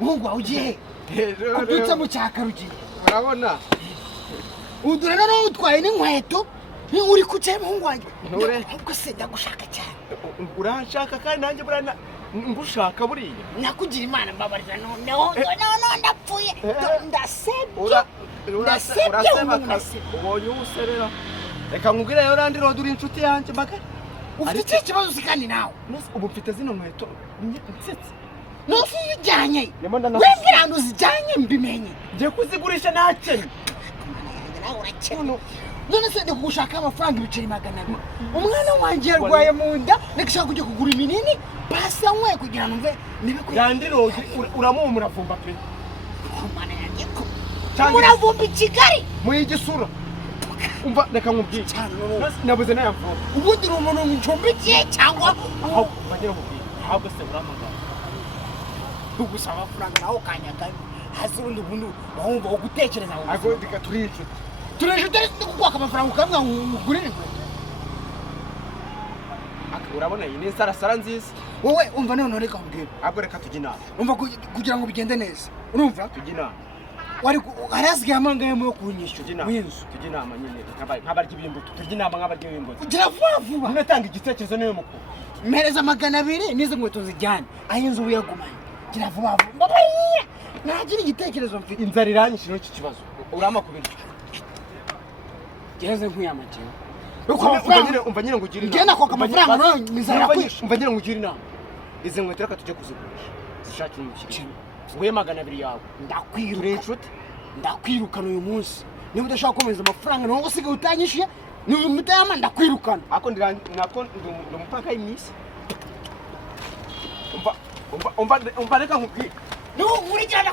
Mungu ugiye kubitsa mu cyakarugiye urabona udura no utwaye n'inkweto uri kucye Mungu wanjye ubwo se ndagushaka cyane urashaka kandi nanjye burana ngushaka buriya nakugira imana mbabarira no ndapfuye ndasebye ubonye userera reka nkubwire rero randi rodi uri inshuti yanjye mbaga ufite ikibazo sikandi nawe ubu mfite zino nkweto nsetse nusi yijyanye wembera uzijyanye mbimenye ngiye kuzigurisha nakene none se ndikugushaka amafaranga ibiceri 200 umwana wanjye yarwaye mu nda ndashaka kujya kugura iminini basa nkwe kugira ngo mve nibe ko randi rodi uramumura vumba pe umwana yanjye ko muravumba Kigali muyigisura umva reka nkubwire nabuze nayamvuga ubundi uri umuntu ncumbikiye cyangwa aho bagira nkubwire ahubwo se uramugana ugusaba amafaranga naho kanyaga hasi ubundi buntu wumva ugutekereza ngo ago dika turinshuti kukwaka amafaranga ukamwa ugurire urabona iyi ni sarasara nziza wowe umva none reka mbwira ahubwo reka tujina umva kugira ngo bigende neza urumva tujina wari arasigaye amanga yo kunyishyura mwinzu tujina amanyine nk'abarya ibimbuto tujina nk'abarya ibimbuto kugira vuba unatanga igitekerezo niwe mukuru mpereza 200 nize nkweto zijyane aho inzu uyagumanye gira vuba mbabariye nagira igitekerezo mfite inzara iranyishira iki kibazo urama kubiryo gereze nkuyamakiye umva nyine ngugira inama ngena ko amafaranga no nizara yakwisha umva nyine ngugira inama ize nkweto reka tujye kuzigurisha zishakira umukiriya nguye 200 yawe ndakwiruka inshuti ndakwirukana uyu munsi niba udashaka komeza amafaranga naho usigaye utanyishiye ni umutama ndakwirukana ako nako ndumupaka y'imisi umva reka nkubwire no urikirana